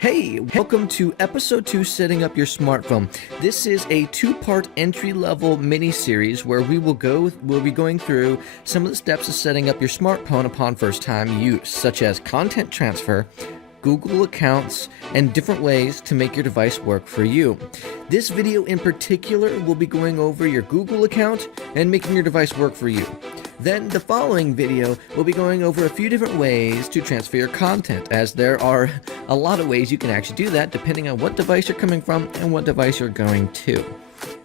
Hey, welcome to episode 2 Setting Up Your Smartphone. This is a two-part entry-level mini-series where we'll be going through some of the steps of setting up your smartphone upon first-time use, such as content transfer, Google accounts, and different ways to make your device work for you. This video in particular will be going over your Google account and making your device work for you. Then the following video will be going over a few different ways to transfer your content, as there are a lot of ways you can actually do that depending on what device you're coming from and what device you're going to.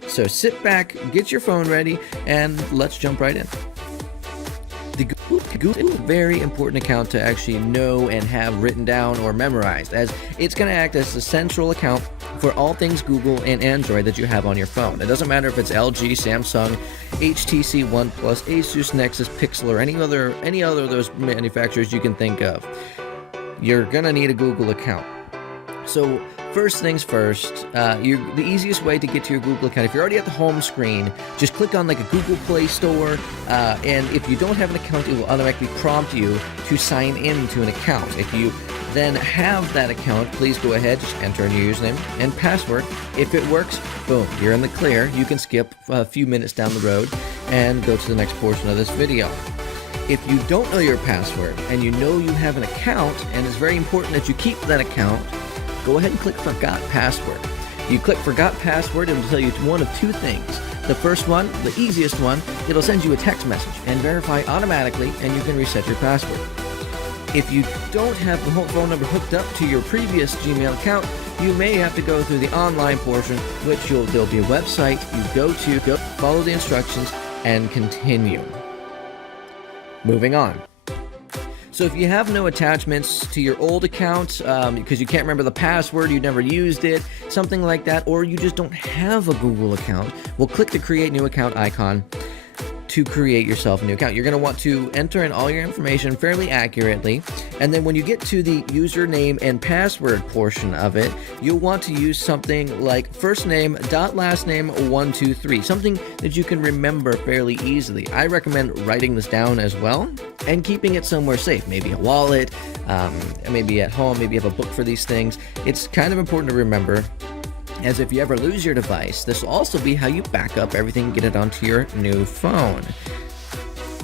So sit back, get your phone ready, and let's jump right in. The Google is a very important account to actually know and have written down or memorized, as it's going to act as the central account for all things Google and Android that you have on your phone. It doesn't matter if it's LG, Samsung, HTC, OnePlus, Asus, Nexus, Pixel, or any other of those manufacturers you can think of. You're going to need a Google account. So first things first, the easiest way to get to your Google account, if you're already at the home screen, just click on like a Google Play Store, and if you don't have an account, it will automatically prompt you to sign in to an account. If you then have that account, please go ahead, just enter a username and password. If it works, boom, you're in the clear. You can skip a few minutes down the road and go to the next portion of this video. If you don't know your password and you know you have an account, and it's very important that you keep that account, go ahead and click Forgot Password. You click Forgot Password, it will tell you one of two things. The first one, the easiest one, it'll send you a text message and verify automatically, and you can reset your password. If you don't have the whole phone number hooked up to your previous Gmail account, you may have to go through the online portion, which there'll be a website you go follow the instructions, and continue. Moving on. So if you have no attachments to your old account, because you can't remember the password, you never used it, something like that, or you just don't have a Google account, well, click the Create New Account icon to create yourself a new account. You're going to want to enter in all your information fairly accurately, and then when you get to the username and password portion of it, you'll want to use something like first name dot last name 123, something that you can remember fairly easily. I recommend writing this down as well and keeping it somewhere safe, maybe a wallet, maybe at home, maybe you have a book for these things. It's kind of important to remember, as if you ever lose your device, this will also be how you back up everything and get it onto your new phone.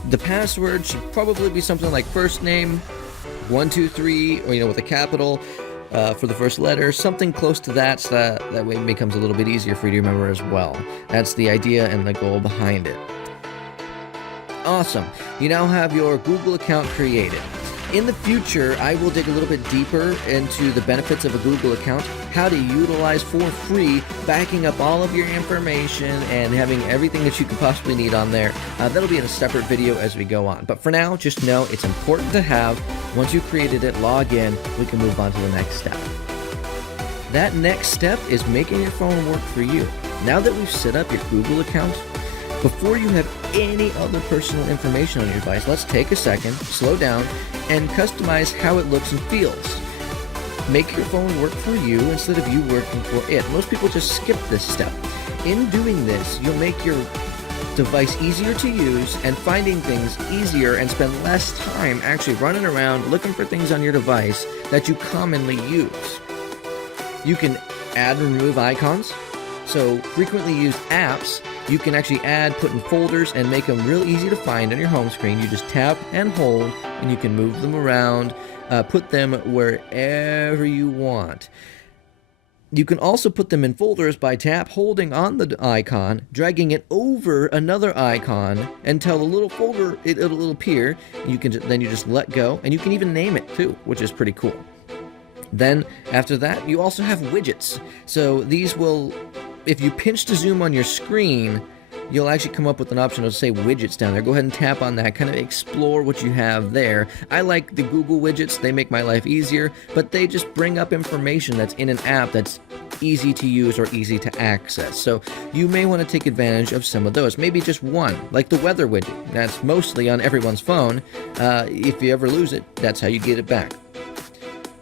The password should probably be something like first name 123, or with a capital for the first letter, something close to that, so that way it becomes a little bit easier for you to remember as well. That's the idea and the goal behind it. Awesome. You now have your Google account created. In the future, I will dig a little bit deeper into the benefits of a Google account, how to utilize for free, backing up all of your information and having everything that you could possibly need on there. That'll be in a separate video as we go on. But for now, just know it's important to have. Once you've created it, log in, we can move on to the next step. That next step is making your phone work for you. Now that we've set up your Google account, before you have any other personal information on your device, let's take a second, slow down, and customize how it looks and feels. Make your phone work for you instead of you working for it. Most people just skip this step. In doing this, you'll make your device easier to use and finding things easier, and spend less time actually running around looking for things on your device that you commonly use. You can add and remove icons. So frequently used apps, you can actually put in folders and make them real easy to find on your home screen. You just tap and hold, and you can move them around, put them wherever you want. You can also put them in folders by holding on the icon, dragging it over another icon until the little folder, it'll appear. Then you just let go, and you can even name it too, which is pretty cool. Then after that, you also have widgets. So these will, if you pinch to zoom on your screen, you'll actually come up with an option to say widgets down there. Go ahead and tap on that, kind of explore what you have there. I like the Google widgets. They make my life easier, but they just bring up information that's in an app that's easy to use or easy to access. So you may want to take advantage of some of those. Maybe just one, like the weather widget. That's mostly on everyone's phone. If you ever lose it, that's how you get it back.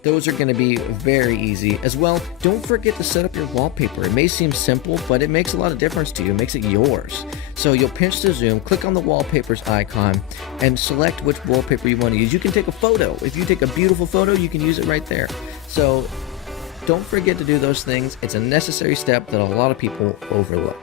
Those are going to be very easy. As well, don't forget to set up your wallpaper. It may seem simple, but it makes a lot of difference to you. It makes it yours. So you'll pinch to zoom, click on the wallpapers icon, and select which wallpaper you want to use. You can take a photo. If you take a beautiful photo, you can use it right there. So don't forget to do those things. It's a necessary step that a lot of people overlook.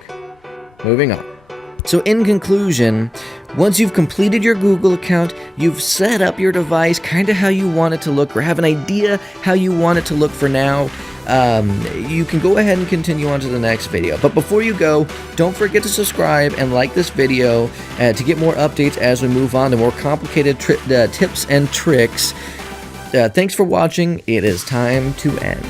Moving on. So in conclusion, once you've completed your Google account, you've set up your device kind of how you want it to look, or have an idea how you want it to look for now, you can go ahead and continue on to the next video. But before you go, don't forget to subscribe and like this video to get more updates as we move on to more complicated tips and tricks. Thanks for watching. It is time to end.